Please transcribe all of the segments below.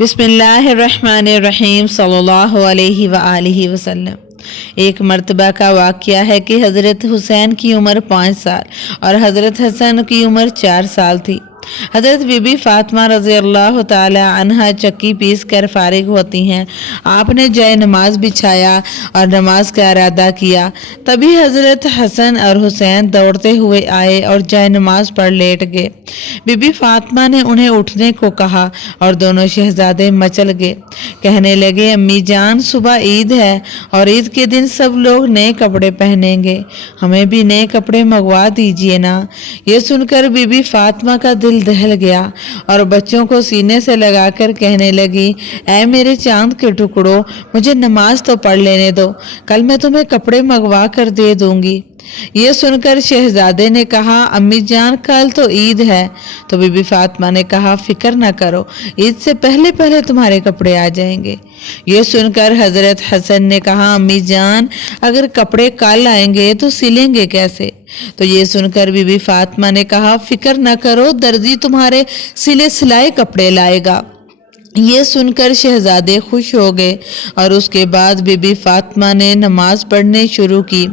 بسم اللہ الرحمن الرحیم صلی اللہ علیہ وآلہ وسلم۔ ایک مرتبہ کا واقعہ ہے کہ حضرت حسین کی عمر 5 سال اور حضرت حسن کی عمر 4 سال تھی۔ حضرت بی بی فاطمہ رضی اللہ تعالی عنہا چکی پیس کر فارغ ہوتی ہیں۔ آپ نے جائے نماز بچھایا اور نماز کا ارادہ کیا، تبھی حضرت حسن اور حسین دوڑتے ہوئے آئے اور جائے نماز پر لیٹ گئے۔ بی بی فاطمہ نے انہیں اٹھنے کو کہا اور دونوں شہزادے مچل گئے، کہنے لگے امی جان صبح عید ہے اور عید کے دن سب لوگ نئے کپڑے پہنیں گے، ہمیں بھی نئے کپڑے منگوا دیجیے نا۔ یہ سن کر بی بی فاطمہ کا دل دہل گیا اور بچوں کو سینے سے لگا کر کہنے لگی اے میرے چاند کے ٹکڑوں، مجھے نماز تو پڑھ لینے دو، کل میں تمہیں کپڑے منگوا کر دے دوں گی۔ یہ سن کر شہزادے نے کہا امی جان کل تو عید ہے۔ تو بی بی فاطمہ نے کہا فکر نہ کرو، عید سے پہلے پہلے تمہارے کپڑے آ جائیں گے۔ یہ سن کر حضرت حسن نے کہا امی جان اگر کپڑے کل آئیں گے تو سلیں گے کیسے؟ تو یہ سن کر بی بی فاطمہ نے کہا فکر نہ کرو، درزی تمہارے سلے سلائے کپڑے لائے گا۔ یہ سن کر شہزادے خوش ہو گئے اور اس کے بعد بی بی فاطمہ نے نماز پڑھنے شروع کی۔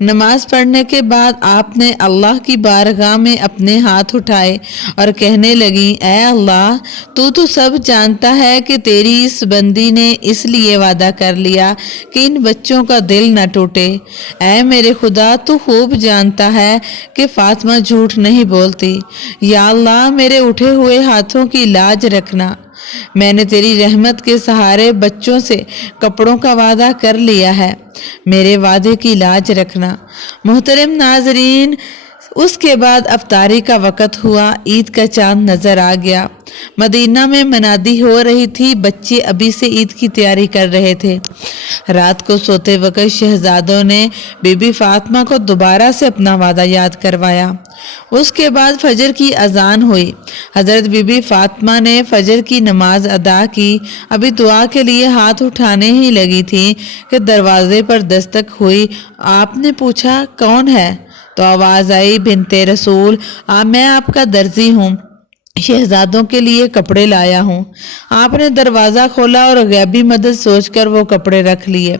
نماز پڑھنے کے بعد آپ نے اللہ کی بارگاہ میں اپنے ہاتھ اٹھائے اور کہنے لگی اے اللہ، تو سب جانتا ہے کہ تیری اس بندی نے اس لیے وعدہ کر لیا کہ ان بچوں کا دل نہ ٹوٹے۔ اے میرے خدا، تو خوب جانتا ہے کہ فاطمہ جھوٹ نہیں بولتی۔ یا اللہ میرے اٹھے ہوئے ہاتھوں کی لاج رکھنا، میں نے تیری رحمت کے سہارے بچوں سے کپڑوں کا وعدہ کر لیا ہے، میرے وعدے کی لاج رکھنا۔ محترم ناظرین، اس کے بعد افطاری کا وقت ہوا، عید کا چاند نظر آ گیا۔ مدینہ میں منادی ہو رہی تھی، بچے ابھی سے عید کی تیاری کر رہے تھے۔ رات کو سوتے وقت شہزادوں نے بی بی فاطمہ کو دوبارہ سے اپنا وعدہ یاد کروایا۔ اس کے بعد فجر کی اذان ہوئی، حضرت بی بی فاطمہ نے فجر کی نماز ادا کی، ابھی دعا کے لیے ہاتھ اٹھانے ہی لگی تھی کہ دروازے پر دستک ہوئی۔ آپ نے پوچھا کون ہے؟ تو آواز آئی بنت رسول، میں آپ کا درزی ہوں، شہزادوں کے لیے کپڑے لایا ہوں۔ آپ نے دروازہ کھولا اور غیبی مدد سوچ کر وہ کپڑے رکھ لیے۔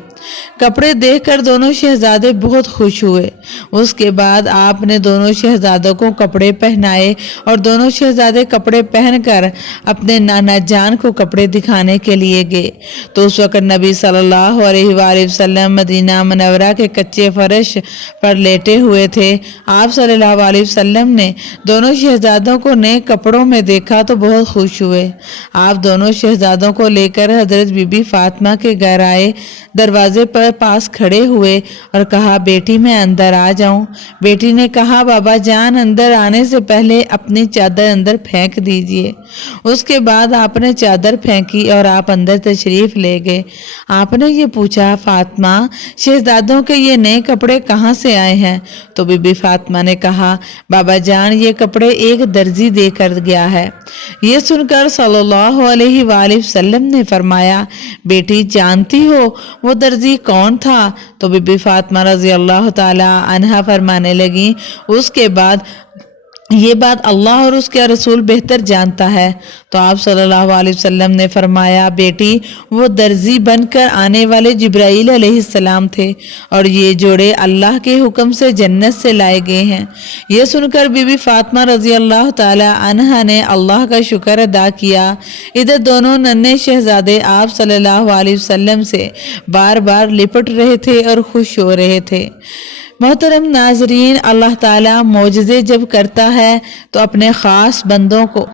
کپڑے دیکھ کر دونوں شہزادے بہت خوش ہوئے۔ اس کے بعد آپ نے دونوں شہزادوں کو کپڑے پہنائے اور دونوں شہزادے کپڑے پہن کر اپنے نانا جان کو کپڑے دکھانے کے لیے گئے۔ تو اس وقت نبی صلی اللہ علیہ وآلہ وسلم مدینہ منورہ کے کچے فرش پر لیٹے ہوئے تھے۔ آپ صلی اللہ علیہ وسلم نے دونوں شہزادوں کو نئے کپڑوں میں دیکھا تو بہت خوش ہوئے۔ آپ دونوں شہزادوں کو لے کر حضرت بی بی فاطمہ کے گھر آئے، دروازے پر پاس کھڑے ہوئے اور کہا بیٹی میں اندر آ جاؤں؟ بیٹی نے کہا بابا جان اندر آنے سے پہلے اپنی چادر اندر پھینک دیجئے۔ اس کے بعد آپ نے چادر پھینکی اور آپ اندر تشریف لے گئے۔ آپ نے یہ پوچھا فاطمہ شہزادوں کے یہ نئے کپڑے کہاں سے آئے ہیں؟ تو بی بی فاطمہ نے کہا بابا جان یہ کپڑے ایک درزی دے کر گیا ہے۔ یہ سن کر صلی اللہ علیہ وآلہ وسلم نے فرمایا بیٹی جانتی ہو وہ درزی کون تھا؟ تو بی بی فاطمہ رضی اللہ تعالی عنہا فرمانے لگی اس کے بعد یہ بات اللہ اور اس کے رسول بہتر جانتا ہے۔ تو آپ صلی اللہ علیہ وسلم نے فرمایا بیٹی وہ درزی بن کر آنے والے جبرائیل علیہ السلام تھے اور یہ جوڑے اللہ کے حکم سے جنت سے لائے گئے ہیں۔ یہ سن کر بی بی فاطمہ رضی اللہ تعالی عنہا نے اللہ کا شکر ادا کیا۔ ادھر دونوں ننھے شہزادے آپ صلی اللہ علیہ وسلم سے بار بار لپٹ رہے تھے اور خوش ہو رہے تھے۔ محترم ناظرین، اللہ تعالیٰ معجزے جب کرتا ہے تو اپنے خاص بندوں کو